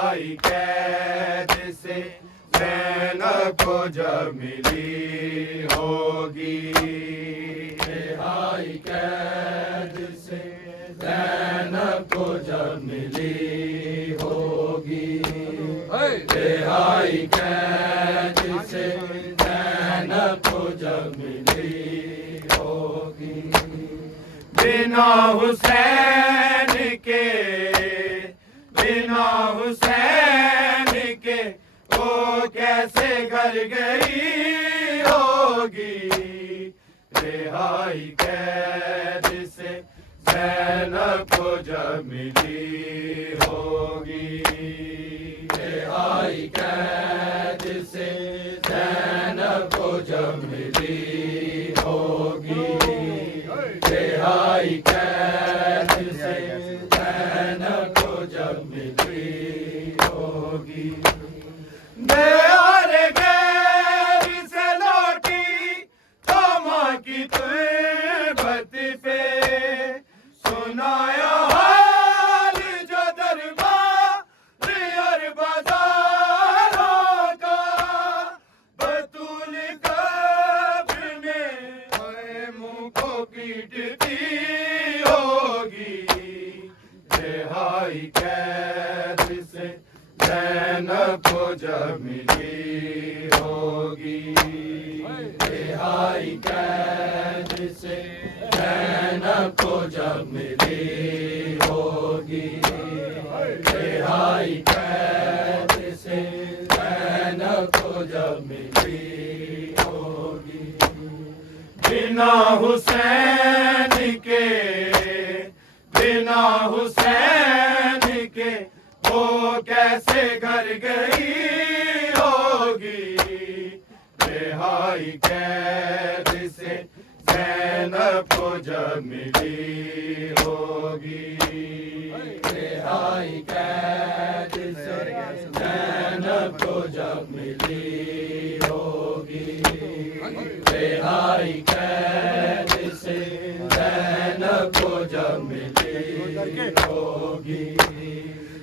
रिहाई कैद से ज़ैनब को जब मिली होगी, रिहाई कैद से ज़ैनब को जब मिली होगी, रिहाई कैद से ज़ैनब को जब मिली होगी। बिना हुसैन के, बिना हुसैन के वो कैसे घर गई होगी, रिहाई कैद से ज़ैनब को जब मिली होगी, रिहाई कैद से ज़ैनब को जब मिली होगी, रिहाई कैद से ज़ैनब को जब मिली होगी। बेयार गैर से लौटी तो माँ की तुरबत पे सुनाया हाल जो दरबार और बाजारों का, बतूल कब्र में मुँह को पीटती होगी, रिहाई कैद से ज़ैनब को जब मिली होगी, रिहाई कैद से ज़ैनब को जब मिली होगी, रिहाई कैद से ज़ैनब को जब मिली होगी। बिना हुसैन के, बिना हुसैन के वो कैसे घर गई होगी, रिहाई कैद से ज़ैनब को जब मिली होगी, रिहाई कैद से ज़ैनब को जब मिली होगी, रिहाई कैद से ज़ैनब को जब मिली होगी।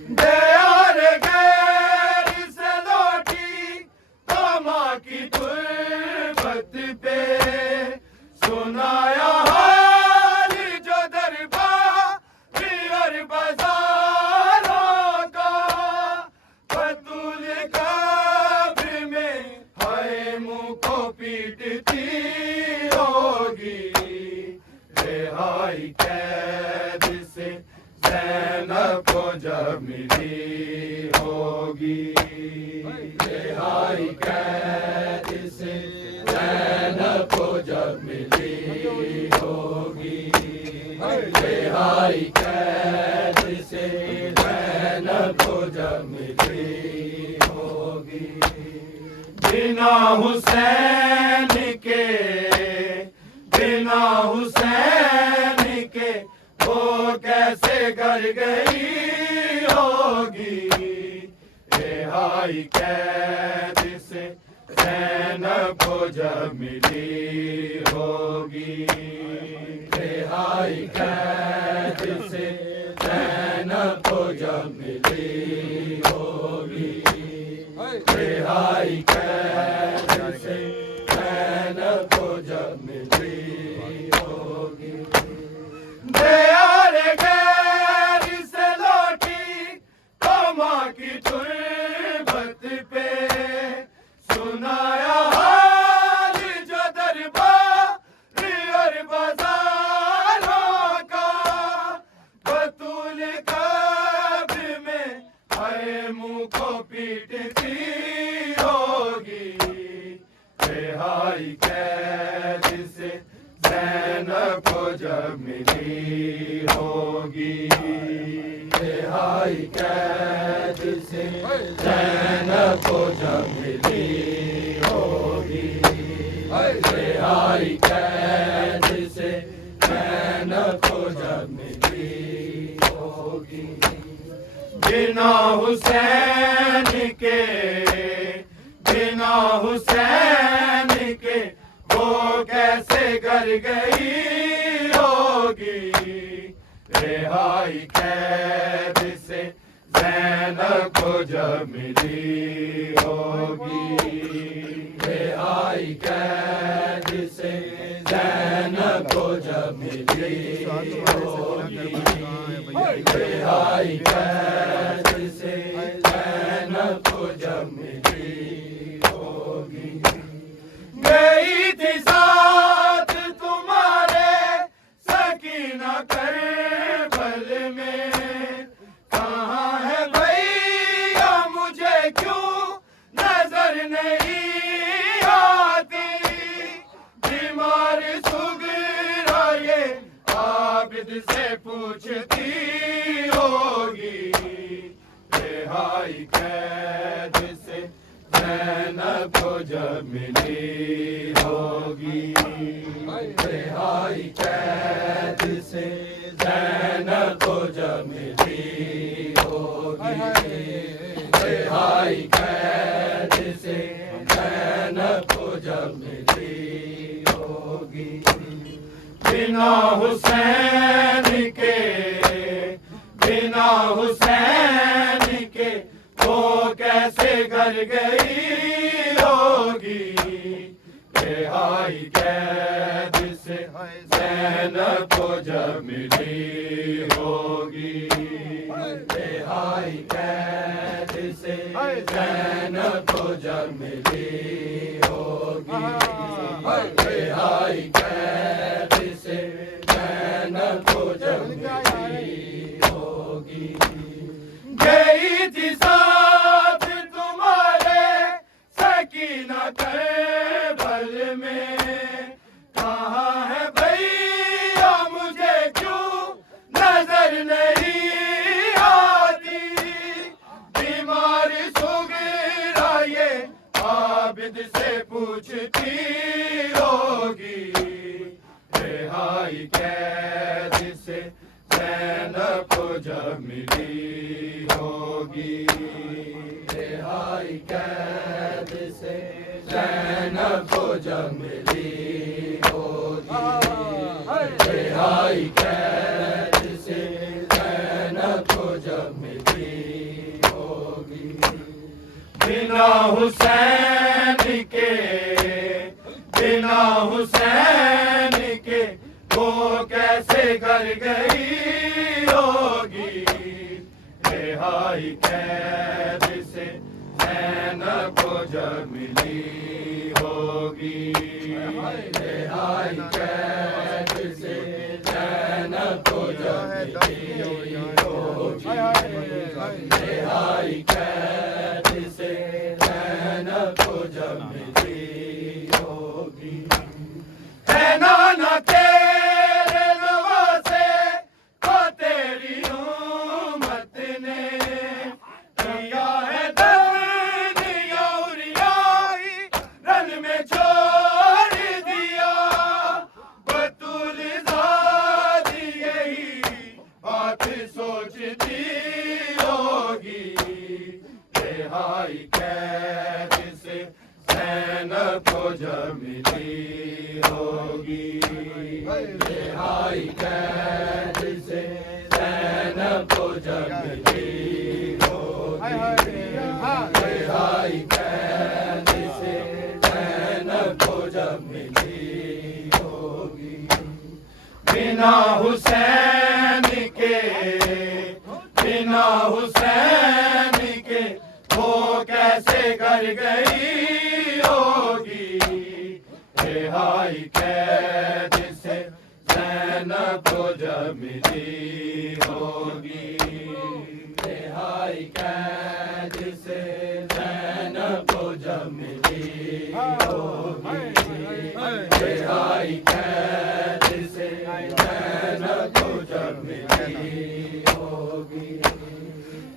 बेयार गैर से लौटी तो माँ की तुरबत पे सुनाया हाल जो दरबार और बाजारों का, बतूल कब्र में हाय मुँह को पीटती होगी, रिहाई कैद से ज़ैनब को जब मिली होगी, रिहाई कैद से ज़ैनब को जब मिली होगी, रिहाई कैद से ज़ैनब को जब मिली होगी। बिना हुसैन के, बिना हुसैन के वो कैसे घर गई होगी, रिहाई कैद से ज़ैनब को जब मिली होगी, रिहाई कैद से ज़ैनब को जब मिली होगी, रिहाई कैद से ज़ैनब को जब मिली होगी। बेयार गैर से लौटी तो माँ की तुरबत पे सुनाया हाल जो दरबार और बाजारों का, बतूल कब्र में हाय मुँह को पीटती होगी, रिहाई कैद से ज़ैनब को जब मिली होगी, रिहाई कैद से ज़ैनब को जब मिली होगी, रिहाई कैद से ज़ैनब को जब मिली होगी। बिना हुसैन के, बिना हुसैन के वो कैसे घर गई होगी, रिहाई कैद से ज़ैनब को जब मिली होगी। रिहाई कैद से ज़ैनब को जब मिली होगी। रिहाई कैद से ज़ैनब को जब मिली होगी। गई थी साथ तुम्हारे सकीना करबल में, कहाँ है भैया मुझे क्यों नजर नहीं आती। बीमार सुगरा ये आबिद से पूछती होगी। रिहाई कैद से ज़ैनब को जब मिली होगी। रिहाई कैद से ज़ैनब को जब मिली होगी। रिहाई कैद से ज़ैनब को जब मिली होगी। बिना हुसैन के, बिना हुसैन के वो कैसे घर गई होगी। रिहाई कैद से ज़ैनब को जब मिली होगी। रिहाई कैद से ज़ैनब को जब मिली होगी। रिहाई कैद से ज़ैनब को जब मिली होगी। गई थी साथ तुम्हारे सकीना करबल में, कहाँ है भैया मुझे क्यों नजर नहीं आती। बीमार सुगरा ये आबिद से पूछती होगी। रिहाई कैद से ज़ैनब को जब मिली होगी। रिहाई कैद से ज़ैनब को जब मिली होगी। रिहाई कैद से ज़ैनब को जब मिली होगी। बिना हुसैन के, बिना हुसैन के वो कैसे घर गई होगी। रिहाई कैद से ज़ैनब को जब मिली होगी। रिहाई कैद से ज़ैनब को जब मिली होगी। रिहाई कैद से ज़ैनब को जब मिली होगी। है नाना तेरे नवासे को तेरी उम्मत ने, किया है दर्द यौरियाई रन में छोड़ दिया। बतूल ज़ादी यही बात सोचती होगी। रिहाई कैद से ज़ैनब को जब मिली होगी। रिहाई कैद से ज़ैनब को जब मिली होगी। रिहाई कैद से ज़ैनब को जब मिली होगी। बिना हुसैन के, बिना हुसैन के वो कैसे घर गई होगी। रिहाई कैद से ज़ैनब को जब मिली होगी। रिहाई कैद से ज़ैनब को जब मिली होगी। रिहाई कैद से ज़ैनब को जब मिली होगी।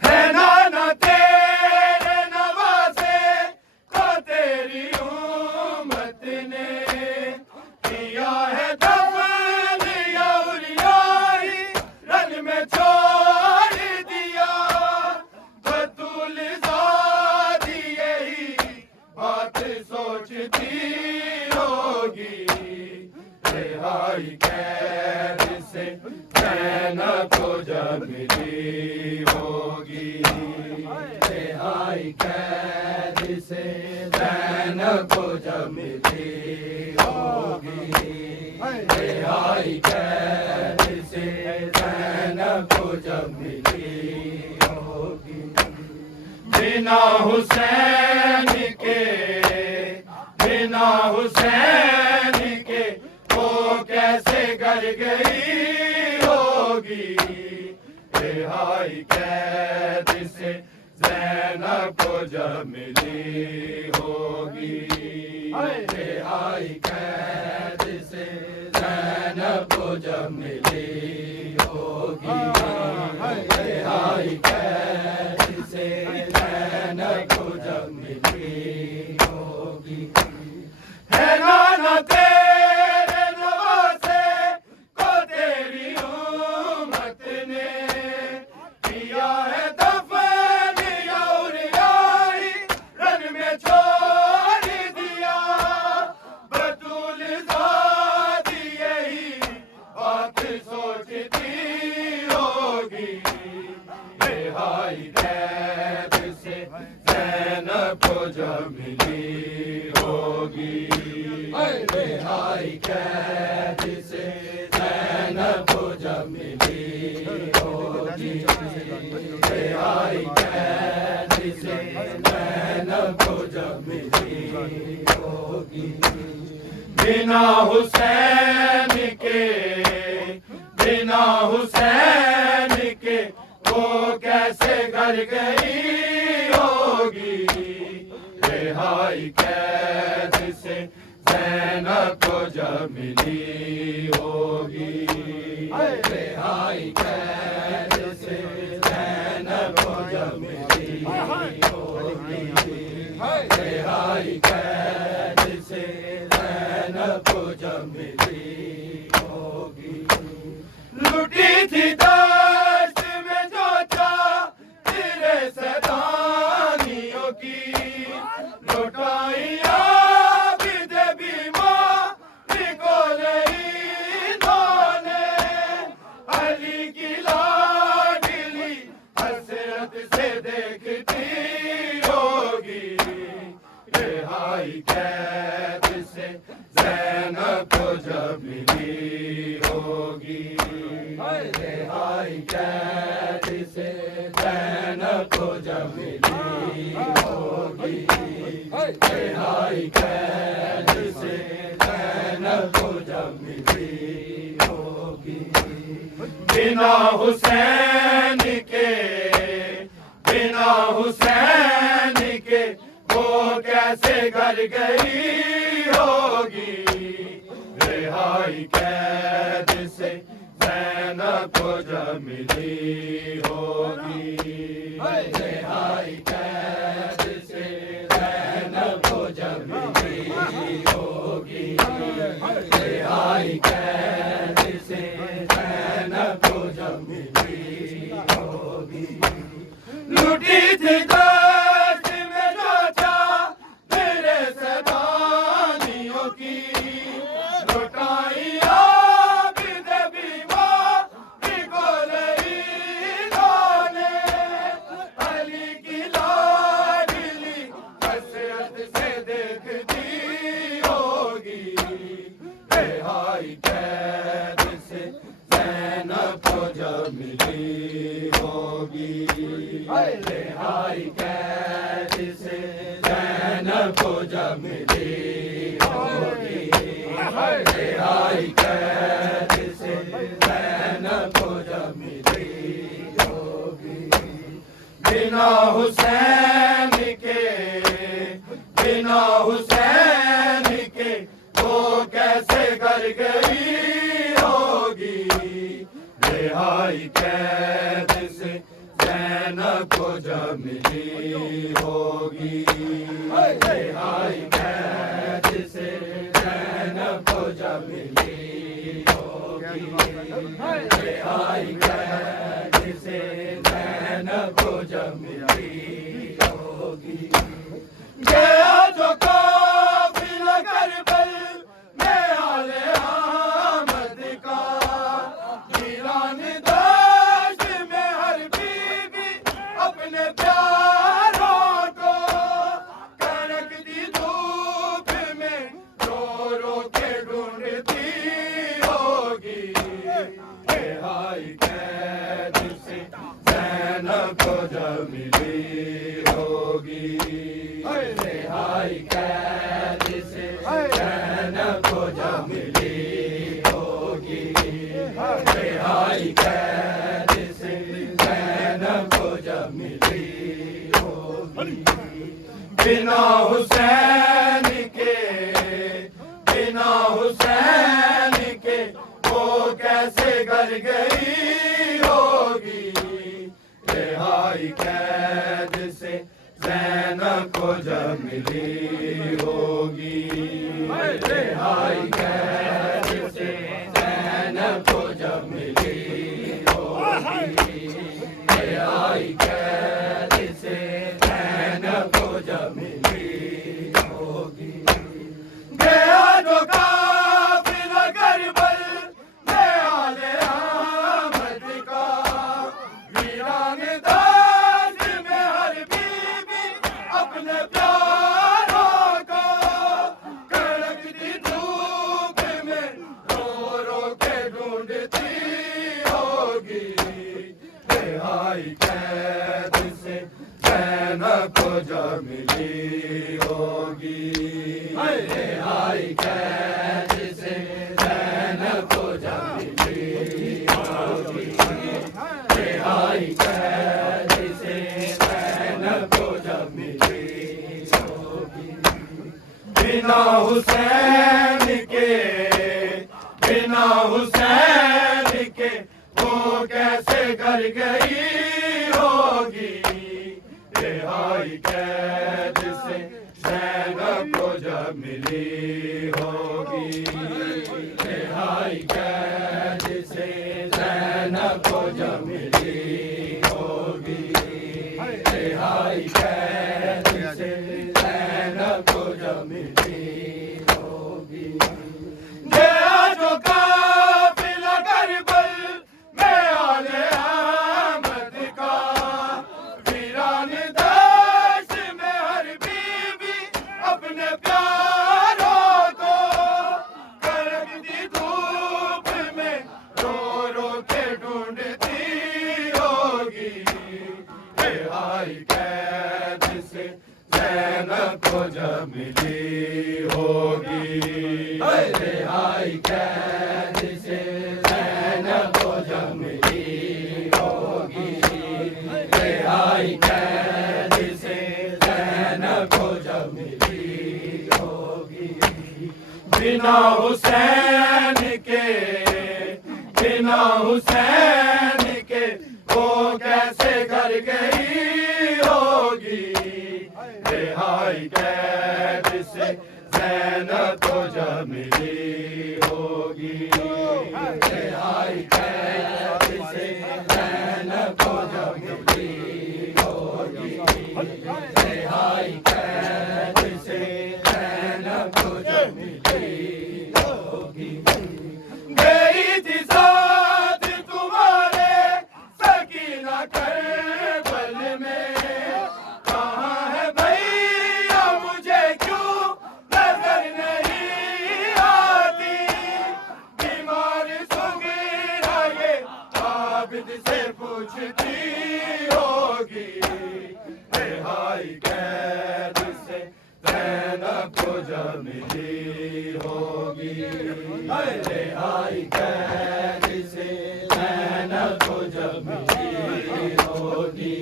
है नाना तेरे नवासे को तेरी उम्मत ने, किया है दफन यौरियाई रन में छोड़ दिया। बतूल ज़ादी यही बात सोचती होगी। रिहाई कैद से ज़ैनब को जब मिली होगी, रिहाई कैद से ज़ैनब को जब मिली होगी। बिना हुसैन के, बिना हुसैन के वो कैसे घर गई होगी, रिहाई कैद से ज़ैनब को जब मिली होगी, रिहाई कैद से ज़ैनब को जब मिली होगी, रिहाई कैद से ज़ैनब को जब मिली होगी। है नाना तेरे नवासे को तेरी उम्मत ने किया है दफन और यारी रन में छोड़ दिया, बतूल ज़ादी यही बात सोचती होगी, रिहाई कैद से ज़ैनब को जब मिली होगी, रिहाई कैद से ज़ैनब को जब मिली होगी, रिहाई कैद से ज़ैनब को जब मिली होगी। बिना हुसैन के, बिना हुसैन के वो कैसे घर गई होगी, रिहाई कैद से ज़ैनब को जब मिली होगी, रिहाई कैद से ज़ैनब को जब मिली होगी, रिहाई कैद से ज़ैनब को जब मिली होगी। लुटी थी दश्त में जो तेरे सैतानियों की, लुटाई आबिद बीमारी को नहीं इन्होंने, अली की लाडली हसरत से देखती होगी, रिहाई कैद से ज़ैनब को जब मिली होगी, रिहाई कैद से ज़ैनब को जब मिली होगी, रिहाई कैद से ज़ैनब को जब मिली होगी। बिना हुसैन के, बिना हुसैन के वो कैसे घर गई होगी, रिहाई कैद से ज़ैनब को जब मिली होगी, रिहाई कैद से ज़ैनब को जब मिली होगी, रिहाई कैद से ज़ैनब को जब मिली होगी। लुटी थी दश्त में जो तेरे सैतानियों की, लुटाई आबिद बीमारी को नहीं इन्होंने, अली की लाडली हसरत से देखती होगी, रिहाई कैद से ज़ैनब को जब मिली होगी, रिहाई कैद से ज़ैनब को जब मिली होगी, रिहाई कैद से ज़ैनब को जब मिली होगी। बिना हुसैन के, बिना हुसैन के वो कैसे घर गई होगी, रिहाई कैद से ज़ैनब को जब मिली होगी, रिहाई कैद से ज़ैनब को जब मिली होगी, रिहाई कैद से ज़ैनब को जब मिली होगी। गया जो काफिला करबल में आले अहमद का, वीरान दश्त में हर बीबी अपने प्यारों रिहाई कैद से ज़ैनब को जब मिली होगी, रिहाई कैद से ज़ैनब को जब मिली होगी। बिना हुसैन के, बिना हुसैन के वो कैसे घर गई होगी, रिहाई कैद से ज़ैनब को जब मिली होगी, रिहाई कैद से ज़ैनब को जब मिली होगी, रिहाई कैद से ज़ैनब को जब मिली होगी। गया जो काफिला करबल में आले अहमद का, वीरान दास में हर बीबी अपने प्यारों को, कड़कती धूप में रो रो के ढूंढती होगी, रिहाई कैद से ज़ैनब को जब मिली होगी, रिहाई कैद से ज़ैनब को जब मिली होगी, रिहाई कैद से ज़ैनब को जब मिली होगी। बिना हुसैन के, बिना हुसैन के वो कैसे घर गई होगी, रिहाई कैद से ज़ैनब को जब मिली होगी, रिहाई कैद से ज़ैनब को जब मिली होगी, रिहाई कैद से ज़ैनब को जब मिली होगी। गया जो काफिला करबल में आले अहमद का, वीरान दास में हर बीबी अपने प्यारों को, कड़कती धूप में रो रो के ढूंढती होगी, रिहाई कैद से ज़ैनब को जब मिली होगी, रिहाई कैद से ज़ैनब को जब मिली होगी, रिहाई कैद से ज़ैनब को जब मिली होगी। बिना हुसैन के, बिना हुसैन के वो कैसे घर गई होगी, रिहाई कैद से ज़ैनब को जब मिली होगी, रिहाई कैद से ज़ैनब को जब मिली होगी, रिहाई कैद से ज़ैनब को जब मिली होगी। गई थी साथ तुम्हारे सकीना करबल में, कहाँ है भैया मुझे क्यों नजर नहीं आती, बीमार सुगीरा ये आबिद से पूछती होगी, रिहाई कैद से ज़ैनब को जब मिली होगी, रिहाई कैद से ज़ैनब को जब मिली होगी,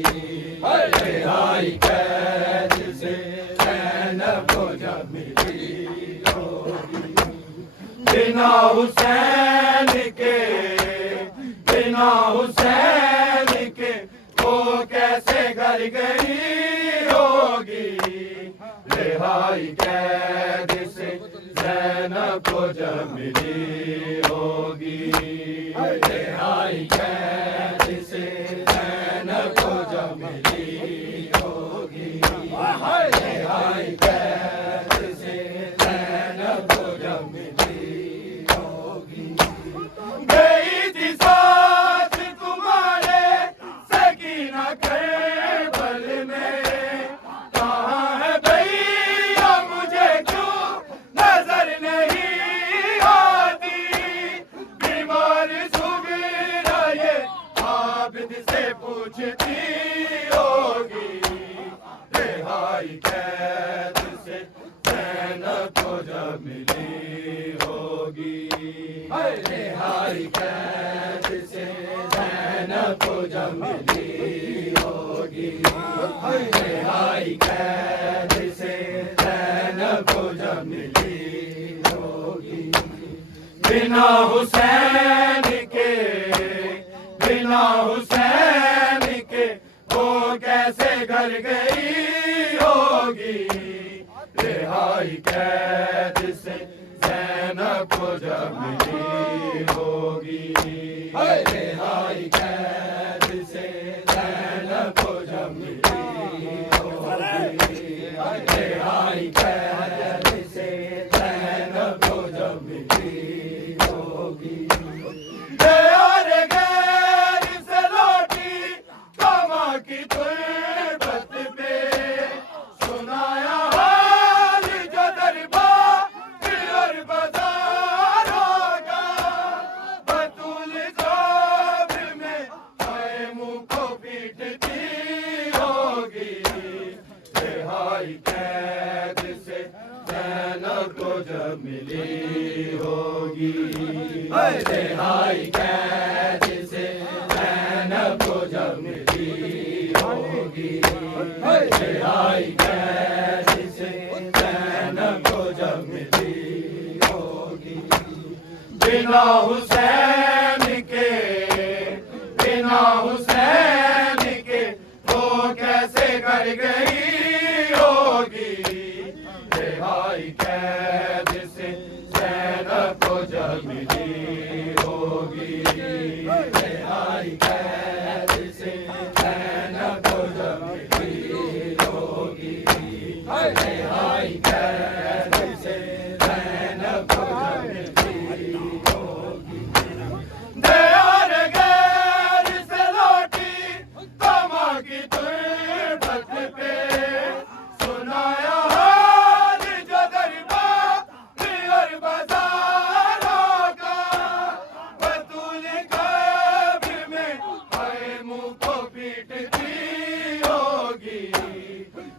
रिहाई कैद से ज़ैनब को जब मिली होगी। बिना हुसैन के, बिना हुसैन के वो कैसे घर गई होगी, रिहाई कैद से ज़ैनब को जब मिली होगी, रिहाई कैद से ज़ैनब को जब मिली होगी, रिहाई कैद से ज़ैनब को जब मिली होगी। गई थी साथ तुम्हारे सकीना करबल में, कहाँ है भैया मुझे क्यों नजर नहीं आती, बीमार सुगीरा ये रिहाई कैद से ज़ैनब को जब मिली होगी, रिहाई कैद से ज़ैनब को जब मिली होगी, रिहाई कैद से ज़ैनब को जब मिली होगी। बिना हुसैन के, बिना हुसैन के वो कैसे घर गई होगी, रिहाई कैद से ज़ैनब को जब मिली होगी, रिहाई कैद से ज़ैनब को जब मिली होगी, रिहाई कैद से ज़ैनब को जब मिली होगी। प्यार गैर से लौटी कमा की तुरबत पे, सुनाया हाल जो दरबार और बाजारों का, बतूल ज़ाबिर में आए मुँह को पीटती होगी, रिहाई कैद से ज़ैनब को जब मिली होगी, रिहाई कैद से ज़ैनब को जब मिली होगी, रिहाई कैद से ज़ैनब को जब मिली होगी। बिना हुसैन के, बिना हुसैन के वो कैसे कर गई होगी, रिहाई कैद से ज़ैनब को जब मिली होगी, रिहाई कैद से ज़ैनब को जब मिली होगी, रिहाई कैद से ज़ैनब को जब मिली होगी। दयार गैर से लौटी तमा की तुरबत पे, सुनाया हाल जो दरबार और बाजारों का, बतूल ज़ाबिर में आए मुँह को पीटती होगी,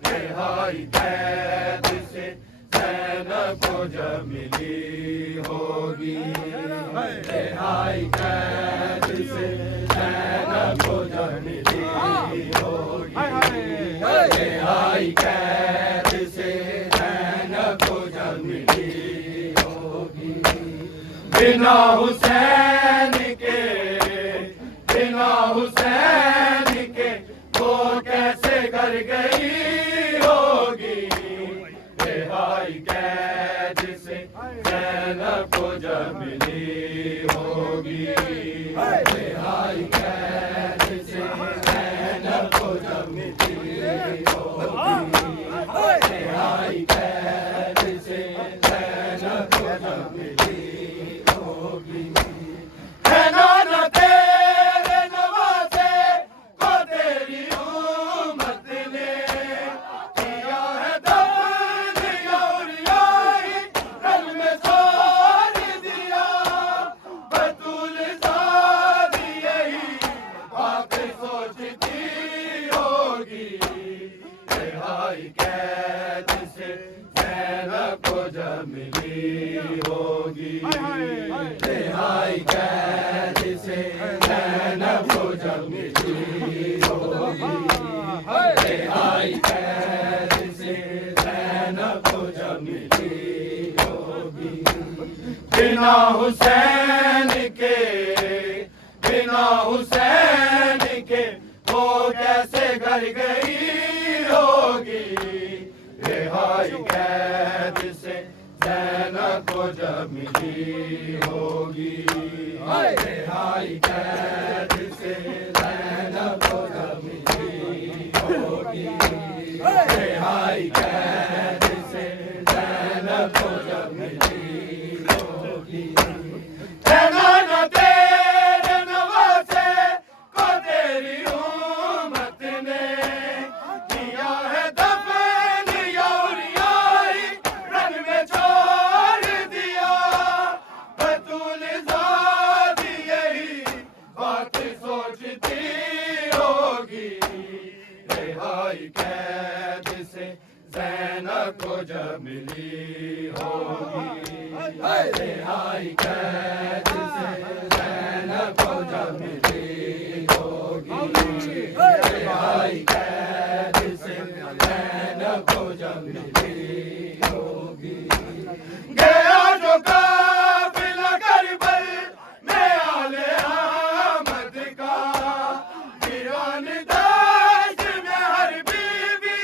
रिहाई कैद से ज़ैनब को जब मिली होगी, रिहाई कैद से ज़ैनब को जब मिली होगी, रिहाई कैद से ज़ैनब को जब मिली होगी। बिना हुसैन के, बिना हुसैन के वो कैसे कर गई होगी, रिहाई कैद से ज़ैनब को जब मिली होगी, रिहाई कैद से ज़ैनब को जब मिली होगी, रिहाई कैद से ज़ैनब को जब मिली होगी। है नाना तेरे नवासे को तेरी उम्मत ने किया है दफन और यारी रंग में सोर दिया, बतूल ज़ादी यही बात सोचती होगी, रिहाई कैद से ज़ैनब को जब मिली होगी, रिहाई कैद से ज़ैनब को जब मिली होगी, रिहाई कैद से ज़ैनब को जब मिली होगी। बिना हुसैन के, बिना हुसैन के वो कैसे घर गई होगी, रिहाई कैद से ज़ैनब को जब मिली होगी, रिहाई कैद से ज़ैनब को जब मिली होगी, रिहाई कैद से ज़ैनब को जब मिली होगी। है नाना तेरे नवासे को तेरी उम्मत ने किया है दफन और यारी रंग में छोड़ दिया, बतूल ज़ादी यही बात सोचती होगी, रिहाई कैद कैद से ज़ैनब को जब मिली होगी, रिहाई कैद से ज़ैनब को जब मिली होगी, रिहाई कैद से ज़ैनब को जब मिली होगी। गया जो काफिला करबल में आले अहमद का, वीरान दश्त में हर बीवी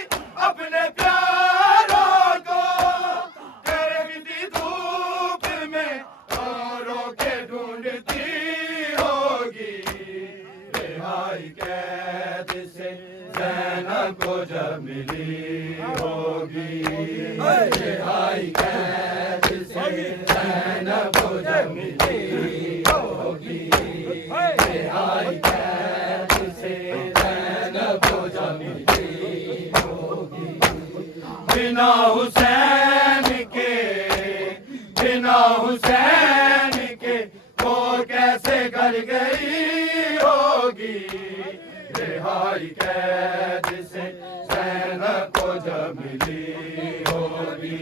अपने प्यारों को करती धूप में औरों के ढूंढती होगी, रिहाई कैद से ज़ैनब को जब मिली होगी, रिहाई कैद से ज़ैनब को जब मिली होगी, रिहाई कैद से ज़ैनब को जब मिली होगी। बिना हुसैन के, बिना हुसैन के वो कैसे कर गई होगी, रिहाई कैद से ज़ैनब को जब मिली होगी,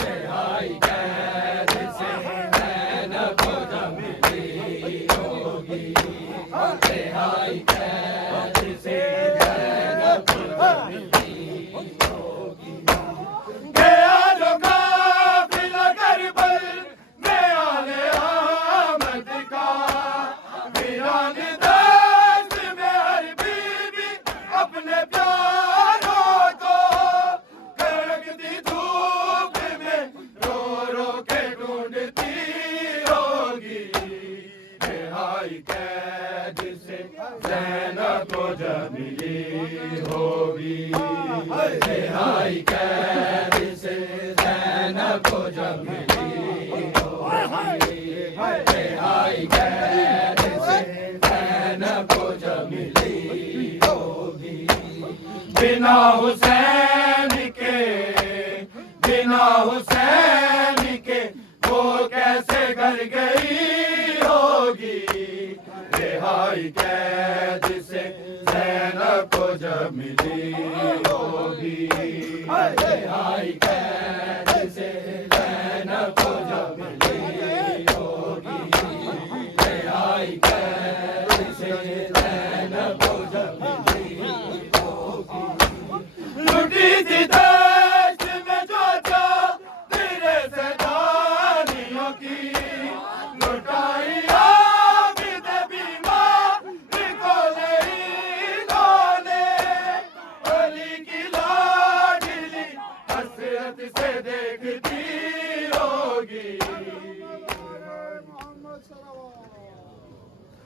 रिहाई कैद से ज़ैनब को जब मिली होगी, रिहाई कैद से ज़ैनब को जब मिली होगी। गया जो काफिला करबल में आले अहमद का, वीरान दश्त में हर बीवी अपने प्यारों को कड़कती धूप में रो रो के ढूंढती होगी, रिहाई कैद से ज़ैनब को जब मिली होगी, रिहाई कैद से ज़ैनब को जब मिली होगी, रिहाई कैद से ज़ैनब को जब मिली होगी। बिना हुसैन के, बिना हुसैन के वो कैसे कर गई होगी, रिहाई कैद से ज़ैनब को जब मिली होगी, रिहाई कैद से ज़ैनब को जब मिली होगी, रिहाई कैद से ज़ैनब को जब मिली होगी। लुटी थी दश्त में जो जो तेरे सैतानियों की, लुटाई आबिद बीमार को इन्होंने, अली की लाडली हसरत से देखती होगी।